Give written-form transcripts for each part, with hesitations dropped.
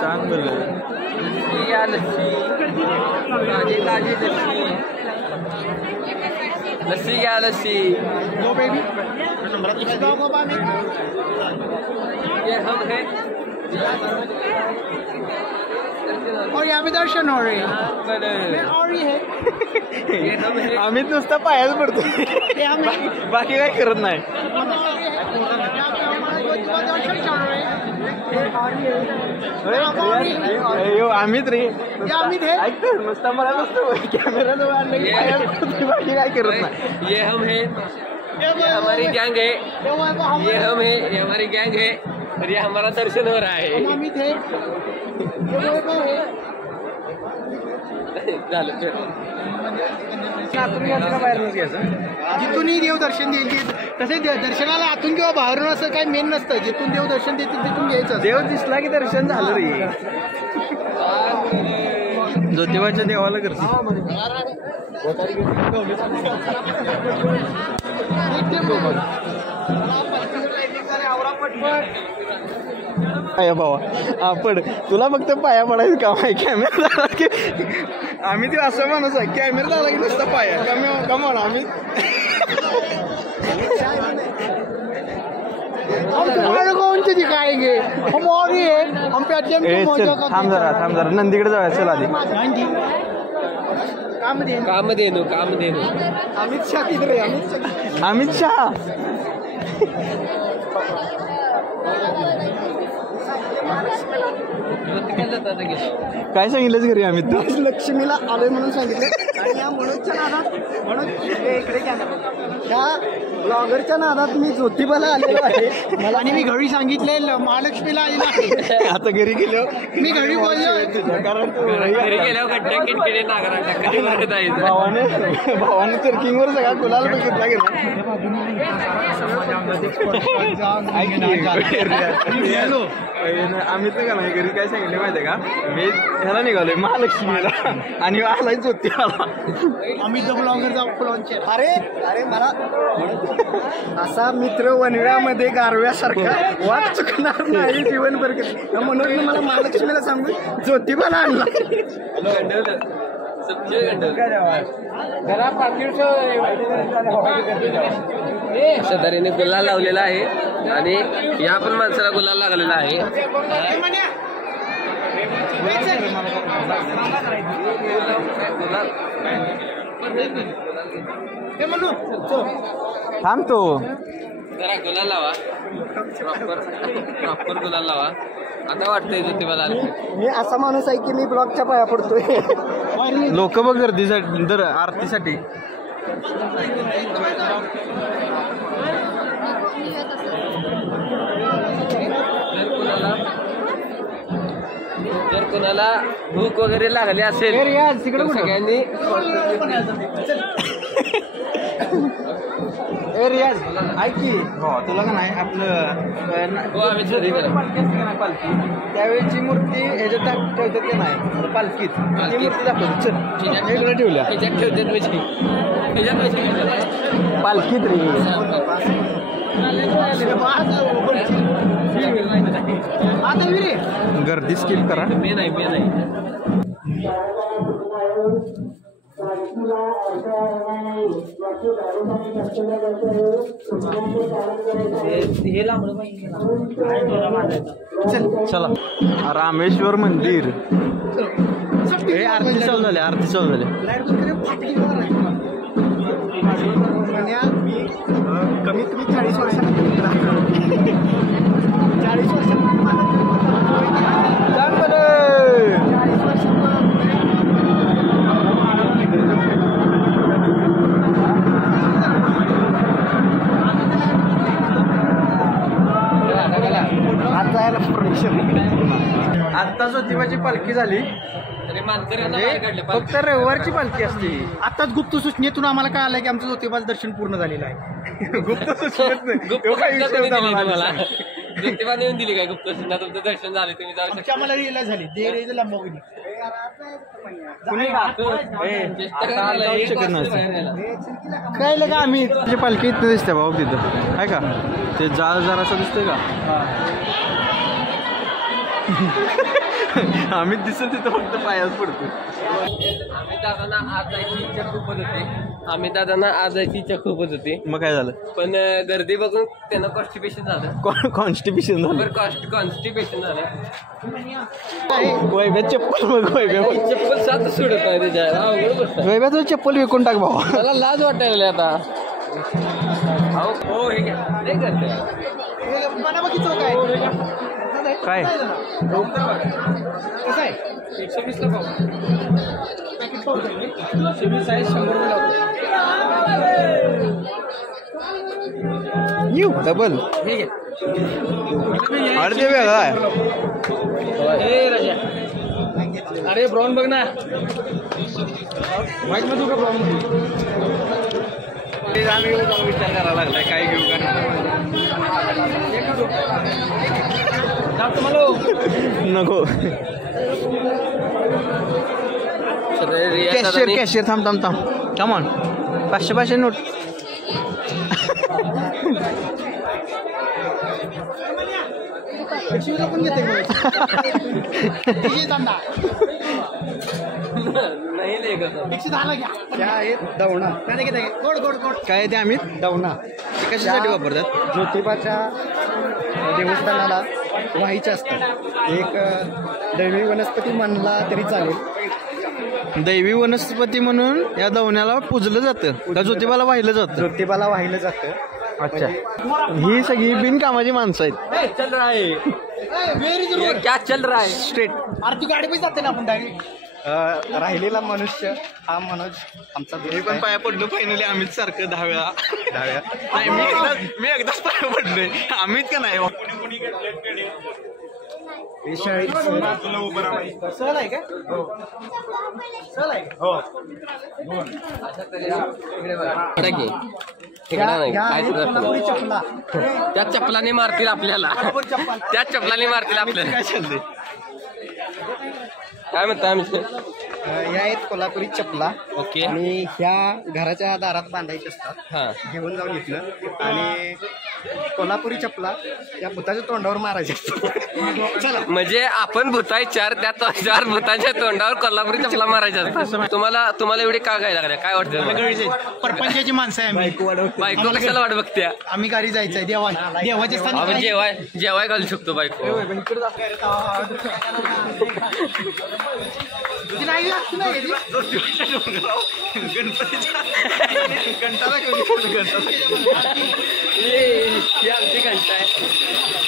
चांगलं लस्सी घ्या लस्सी और यहाँ पे दर्शन हो रहे हैं और ये है आम्ही नुसता पायाच पडतो बाकी काय करत नाही आम्हीच रे ऐकतो नुसता मला नुसतं कॅमेरा बाकी काय करत नाही ये हम है ये हमारी गैंग है ये हम है ये हमारी गैंग है और ये हमारा दर्शन हो रहा है जिथूनही देव दर्शन देईल तसे दर्शनाला आतून किंवा बाहेरून असं काही मेन नसतं जिथून देव दर्शन देतील तिथून घ्यायचं देव दिसला की दर्शन झालं रे ज्योतिबाच्या देवाला करते भावा आपण तुला फक्त पाया पडायचं काम आहे कॅमेरा झाला की आम्ही ते असं माणूस आहे कॅमेरा झाला की नुसता पाया कमवण आम्ही दिखाएंगे हम और ये हम पे थांब जरा नंदीकडे जाऊया चल आधी कामधेनू अमित शाह किधर है अमित शाह काय सांगितलंच घरी आम्ही लक्ष्मीला आलोय म्हणून सांगितलं आणि या मनोजच्या नादात इकडे त्या ब्लॉगरच्या नादात मी ज्योतिबाला आलेलो आहे मला आणि मी घरी सांगितले महालक्ष्मीला आलेलो आहे आता घरी गेलो मी घरी बोललो कारण घरी गेल्यावर गड्ड्या किटकिटे नागरा भावाने चर्किंगवर सगळा गुलाल बघितला गेला आम्ही तर का नाही घरी काय सांगितलं माहितीये का मी ह्याला निघालोय महालक्ष्मीला आणि आलाय ज्योतिबाला आम्ही द ब्लॉगरचा लॉन्च अरे मला असा मित्र वनव्यामध्ये गारव्यासारखा वाट चुकणार नाही जीवनभर म्हणून मला महालक्ष्मीला सांगून ज्योतिबाला आणला सदारीने गुलाल लावलेला आहे आणि या पण माणसाला गुलाल लागलेला आहे थांबतो जरा गुलाल लावा प्रॉपर गुलाल लावा आता वाटतंय ज्योतिबाला मी असा माणूस आहे की मी ब्लॉगच्या पाया पडतोय लोक बघ गर्दीसाठी दर आरतीसाठी जर कोणाला भूक वगैरे लागली असेल तर सगळ्यांनी रियाज ऐक की तुला का नाही आपलं पालखी त्यावेळेची मूर्ती ह्याच्यात ठेवतात की नाही पालखीत ती मूर्ती दाखवतो चल ठेवल्या पालखीत रे गर्दी स्किप करा मी नाही चला रामेश्वर मंदिर हे आरती चालू झाले कमीत कमी 40 वर्षांनी 40 आता ज्योतिबाची पालखी झाली फक्त रविवारची पालखी असते. आताच गुप्त सूचनेतून आम्हाला काय आलं की आमचं ज्योतिबाचं दर्शन पूर्ण झालेलं आहे. गुप्त सूचनेत ज्योतिबा नेऊन दिली काय गुप्त सूचना तुमचं दर्शन झालं तुम्ही जाऊ शकता. आम्हाला रिअलाइज झाली दे लांबवली काय लगा आम्ही तुझी पालखी इथं दिसते भाऊ तिथं आहे का ते जाळ जरासं दिसतंय का आम्ही दिसत तिथं फक्त पायाच पडतो. आम्ही दादांना आज जायची इच्छा खूपच होती. आम्ही दादांना आज जायची इच्छा खूपच होती. मग काय झालं? पण गर्दी बघून त्यांना कॉन्स्टिपेशन झालं. कॉन्स्टिपेशन झालं. कॉन्स्टिपेशन झालं. वैभ्या चप्पल बघ. वैभ्या चप्पल साथ सोडत नाही त्याच्या. वैभ्या तुझं चप्पल विकून टाक भाऊ. मला लाज वाटायला आता. हो हे नाही करते काय 120 ला पाव. 120 आहे 100 न्यू डबल. ठीक आहे. अरे ते वेगळा आहे. अरे ब्राऊन बघ ना. व्हाईट मध्ये का ब्राऊन विचार करायला लागलाय काय घेऊ का नको. कॅशियर थांब कमॉन 500 नोट. पण घेते दवणा. काय ते आम्ही दवणा कशासाठी वापरतात? ज्योतिबाच्या देवस्थानाला व्हायचे असतात. एक दैवी वनस्पती म्हणला तरी चालेल. दैवी वनस्पती म्हणून या दवण्याला पूजलं जातं का ज्योतिबाला वाहिलं जातं? ज्योतिबाला वाहिलं जातं. अच्छा, ही सगळी बिनकामाची माणसं आहेत. चल रहा है ये क्या चल रहा है स्ट्रेट. आरती गाडी पण जाते ना आपण डायरेक्ट. राहिलेला मनुष्य हा मनोज आमचा. मी पण पाया पडलो फायनली. अमित सारखं 10 वेळा. नाही मी एकदाच पाया पडलोय. अमित का नाही? सहल आहे का? सहल आहे. त्या चपलाने मारतील आपल्याला. त्या चपलाने मारतील आपल्याला. काय म्हणता आम्ही? या आहेत कोल्हापुरी चपला. ओके. आणि ह्या घराच्या दारात बांधायच्या असतात. हा, घेऊन जाऊन घेतलं. आणि कोल्हापुरी चपला या भूताच्या तोंडावर मारायच्या असतात. चला, म्हणजे आपण भूताय चार भूताच्या तोंडावर कोल्हापुरी चपला मारायच्या असतात. तुम्हाला एवढी का काय लागल्या? काय वाटतं? परपंचाची माणसं आहे आम्ही. बायको कशाला वाट बघत्या? आम्ही गाडी जायचंय देवाच्या स्थानी. आपण जेवाय घालू शकतो बायको.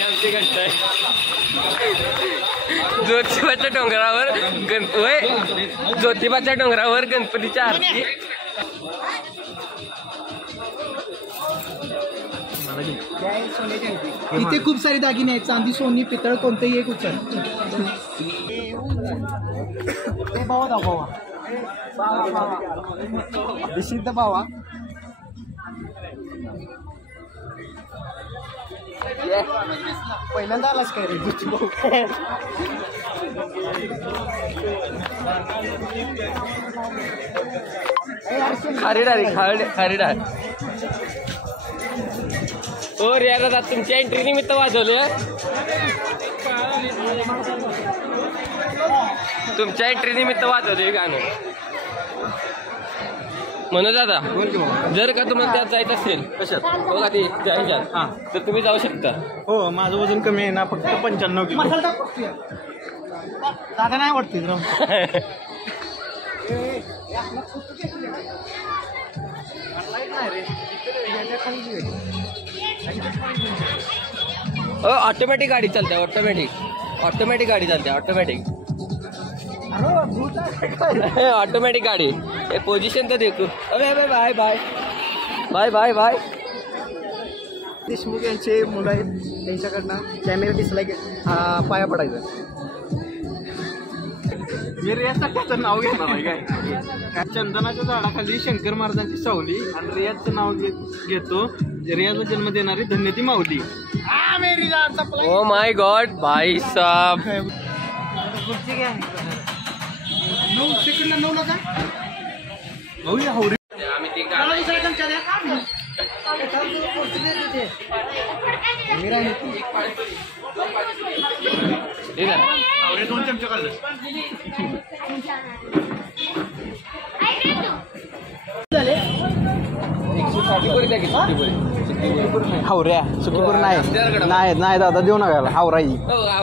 आमची घंटा आहे. ज्योतिबाच्या डोंगरावर गणपतीच्या आरती. इथे खूप सारे दागिने आहेत. चांदी, सोनी, पितळ कोणतेही एक उचल. भावा निषिद्ध भावा. पहिल्यांदा आलास काय रे? खारीडार हो रे. आता तुमच्या एंट्री निमित्त वाजवले. तुमच्या एंट्री निमित्त वाजवले गाणं. म्हणून दादा, जर का तुम्हाला त्यात जायचं असेल कशात बघा ते जायच्यात तर तुम्ही जाऊ शकता. हो, माझं वजन कमी आहे ना, फक्त 95 किलो. दादा नाही वाटते. ऑटोमॅटिक गाडी चालते. ऑटोमॅटिक गाडी चालते. ऑटोमॅटिक गाडी. पोझिशन तर देखू. अरे bye bye bye bye bye. Deshmukh यांचे मुलं आहेत. त्यांच्याकडनं कॅमेरा दिसला की पाया पडायचं. मी रियाजचं नाव घेणार आहे काय? चंदनाच्या झाडाखाली शंकर महाराजांची सावली आणि रियाजचं नाव घेतो. रियाजला जन्म देणारी धन्य ती माऊली. ओ माय गॉड भाई साहब. 9 ला का? आम्ही ती ठीक आहे. हावऱ्या सुखीपूर नाही नाही दादा देऊ नका हावराई हो,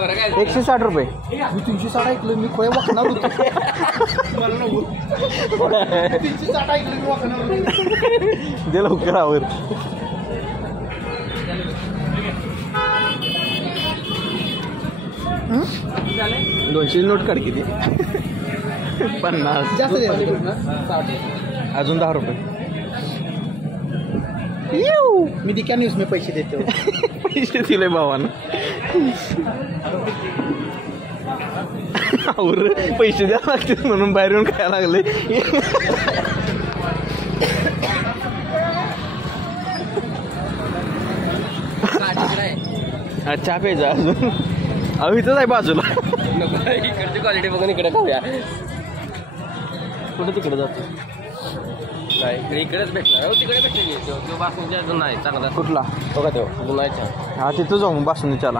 बरं काय 160 रुपये. मी 360 ऐकलं मी खोया वाकणार होतो. मला नको 360 ऐकलं मी वाकणार होतो. दे लवकर आवर. दोनशे नोट काढ किती 50 अजून 10 रुपये. मी ती न्यूज मी पैसे देतो. पैसे दिले भावानं. आवर पैसे द्यावं लागतील म्हणून बाहेर येऊन खायला लागले. चहा प्यायचा अजून अहो इथंच आहे बाजूला. इकडची क्वालिटी बघून इकडे खाऊया. कुठं तिकडे जातो नाही इकडेच भेटणार हो, तिकडे भेटले तो बासुंच्या अजून नाही चांगला कुठला बघा तो अजून नाही छान. हा तिथं जाऊ बासून चला.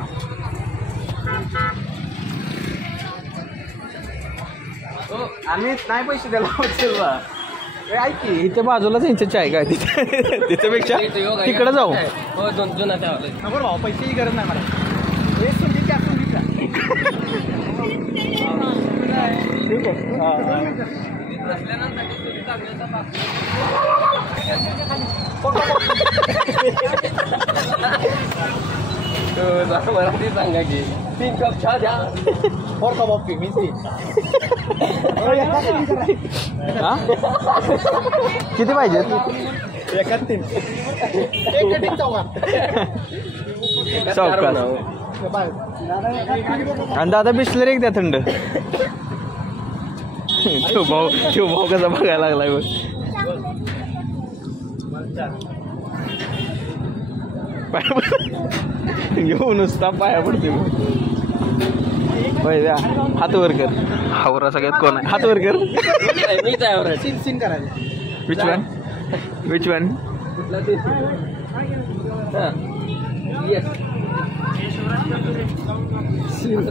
आम्ही नाही पैसे द्यायला ऐक की इथे बाजूलाच यांच्या चाय काय तिथे तिच्यापेक्षा तिकडे जाऊ. हो जुना त्या पैशाची गरज नाही मला. हे सुंदीच्या ठीक आहे. मराठी सांगा की 3 कप चहा द्या. किती पाहिजे चौकात. आणि दादा बिस्लरी एक द्या थंड. तो भाऊ कसा बघायला लागलाय बघ. येऊ नुसता पाया पडते. होय द्या हात वर कर. हावरा सगळ्यात कोण आहे हात वर कर. मीच आहे सीन करायचं. विच वन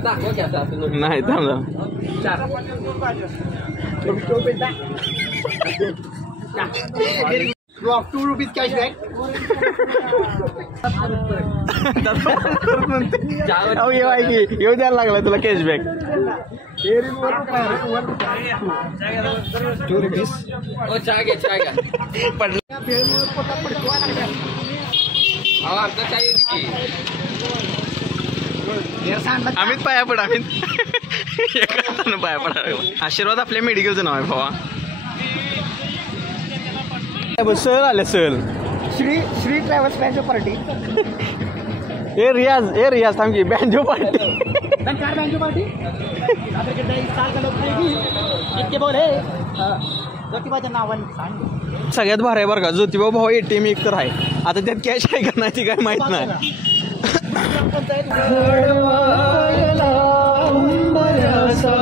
दाखवा की आता नाही थांबा. ₹2 कॅशबॅक. येऊ द्यायला लागला तुला कॅशबॅक. ₹2 हो चहा घ्या अहो आमचा चहा येते की अमित पाया पड. अमित एका पाया पडा. आशीर्वाद आपल्या मेडिकलचं नाव आहे भावा. सहल आल्या सहल. Shri travels banjo party. ए रियाज थांब की बँजो पार्टी. बँजो पार्टी इतके बोले ज्योतिबाच्या नावाने सांग. सगळ्यात भारी आहे बरं का ज्योतिबा भाऊ ATM एक तर आहे. आता त्यात कॅश आहे का नाही ती काय माहित नाही. अंबराचा